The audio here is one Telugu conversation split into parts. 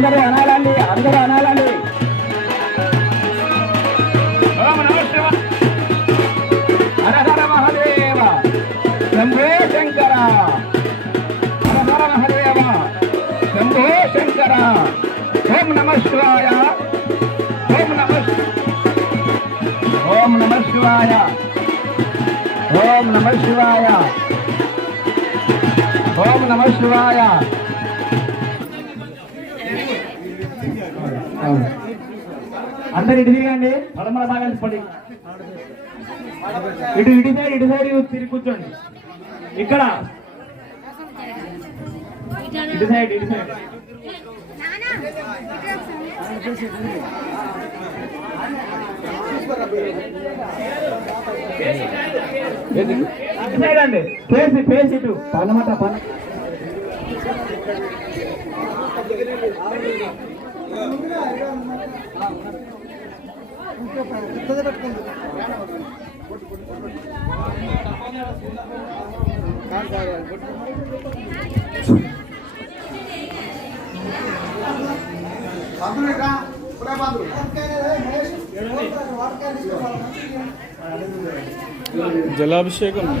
అందరూ అనాలండి అందరూ అనాలండి. ఓం మహదేవ. శంభో శంకర. హర మహదేవ. శంభో శంకర. ఓం నమ శివాయ. ఓం నమ ఓం నమ శివాయ. ఓం నమ శివాయ. ఓం నమ శివాయ. అందరు ఇటు తిరగండి పడమల భాగాలు పడి ఇటు ఇటు సైడ్ ఇటు సైడ్ తిరిగి కూర్చోండి. ఇక్కడ. ఇటు సైడ్ ఇటు సైడ్. ఇటు సైడ్ అండి. ఫేస్ ఫేస్ ఇటు. పనమాట పన जलाभिषेक मैं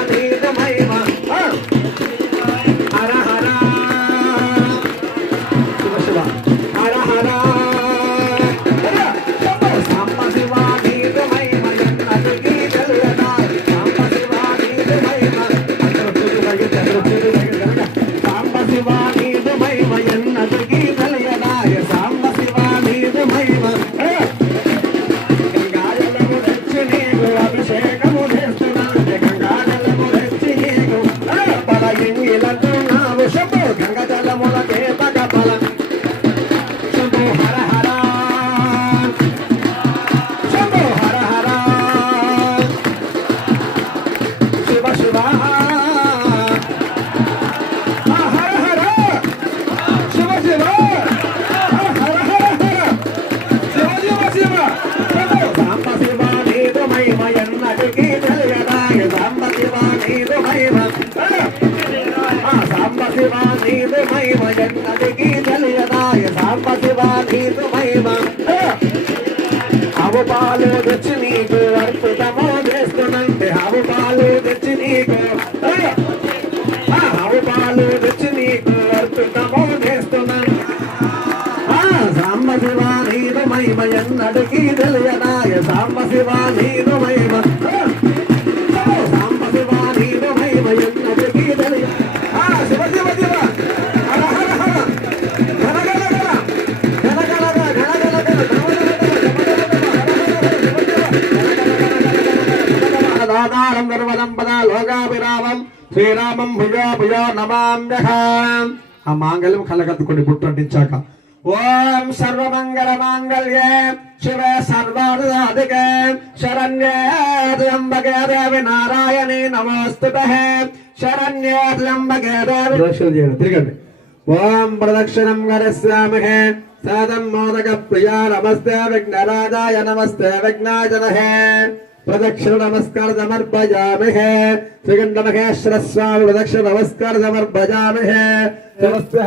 ఆవు పాలు తెచ్చి నీకు అద్భుతము చేస్తున్నంటే ఆవు పాలు లోకాభిరామం. శ్రీరామం భుజో భుజో నమామ్యహం. ఆ మాంగళ్యం కళ్ళగద్దుకొని బుట్టు అంటించాక ఓం సర్వమంగళ మాంగళ్యే శివ సర్వాధికే శరణ్యే త్ర్యంబకే దేవి నారాయణి నమోస్తుతే శరణ్యే త్ర్యంబకే దేవి ప్రదక్షిణ చేయండి తిరగండి. ఓం ప్రదక్షిణం కరిష్యామహే సాదం మోదక ప్రియా నమస్తే విఘ్నరాజాయ నమస్తే విఘ్నాజనహే ప్రదక్షిణ నమస్కార సమర్పయామహే శ్రీగండ మహేశ్వర స్వామి ప్రదక్షిణ నమస్కార సమర్పయామహే నమస్తే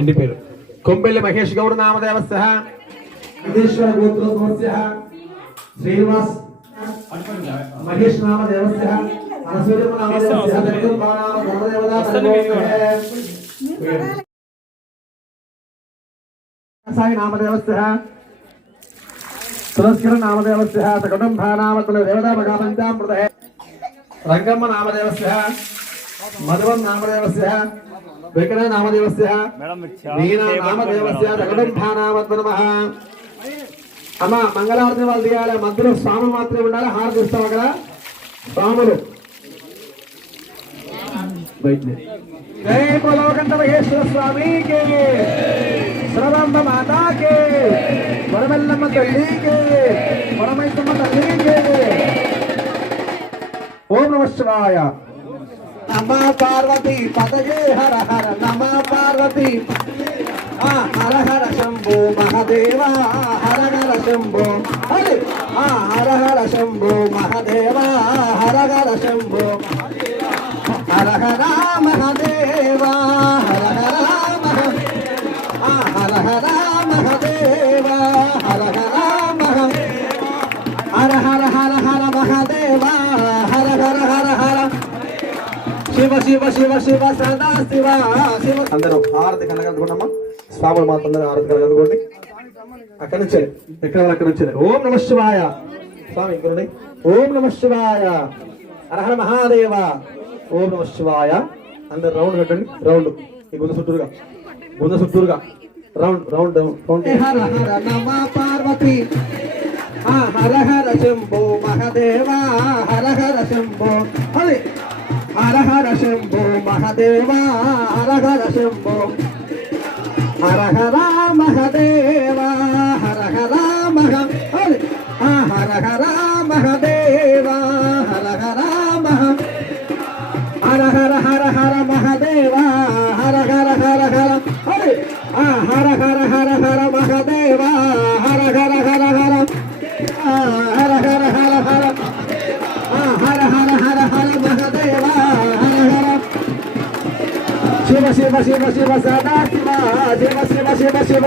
ఇంటి పేరు కొంపెల్లి మహేష్ గౌడ గోత్రోద్భవస్య శ్రీనివాస్ మహేష్ నామదేవస్య. సాయి నామదేవస్య. తులస్కర నామదేవస్య సకుటుంబా నామ కుల దేవతా మహాపంచామృత రంగమ్మ నామదేవస్య మధువం నామదేవస్య వెంకట నామదేవస్య వీణా నామదేవస్య జగదంభా నామత్వ నమః. అమ్మ మంగళారతి వాళ్ళు దిగాలి. మధ్యలో స్వామి మాత్రమే ఉండాలి. హారతి ఇస్తాం అక్కడ? స్వాములు. బయటనే జై బలోకంఠ మహేశ్వర స్వామికి శ్రవంబ మాతాకి వరవెల్లమ్మ తల్లికి వరమైసమ్మ తల్లికి ఓం నమ శివాయ నమ పార్వతి పదయే హర హర నమ పార్వతి హర హర శంభో మహదేవా హర హర శంభో హరి హర హర శంభో మహదేవా హర హర శంభో హర హర శివ శివ శివ శివ సదా శివ శివ. అందరూ హారతి కలగలుగున్నామా స్వాములు మాత్రం అందరూ హారతి కలగలుగుకోండి అక్కడ నుంచే ఎక్కడ అక్కడ నుంచే? ఓం నమ శివాయ. స్వామి ఇంకొండి ఓం నమ శివాయ. హరహర మహాదేవ. ఓం నమ శివాయ. అందరు రౌండ్ కట్టండి. రౌండ్. ఈ గుంద చుట్టూరుగా. గుంద చుట్టూరుగా. Round round round. Hara Hara నమ పార్వతి. హర హర శంభో మహదేవ. హర హర శంభో. హరి. హరహర శంభో మహదేవా హరహర శంభో. హరహర మహదేవా హరహర మహ హరహర మహదేవా హరహర మహ. హరహర హర హర మహదేవా హరహర హర హర హర హర హర హర మహదేవా శివ శివ శివ శివ సదా శివ శివ శివ శివ.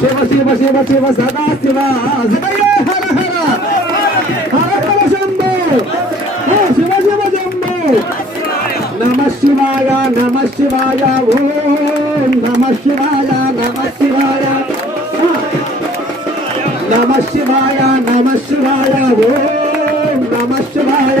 శివ శివ శివ శివ శివ సదా శివ శివయే హర హర. హర హర శంభో. శివ శివ శంభో. నమ శివాయ నమ శివాయ ఓం నమ శివాయ నమ శివాయ. నమ శివాయ నమ శివాయ ఓం నమ శివాయ.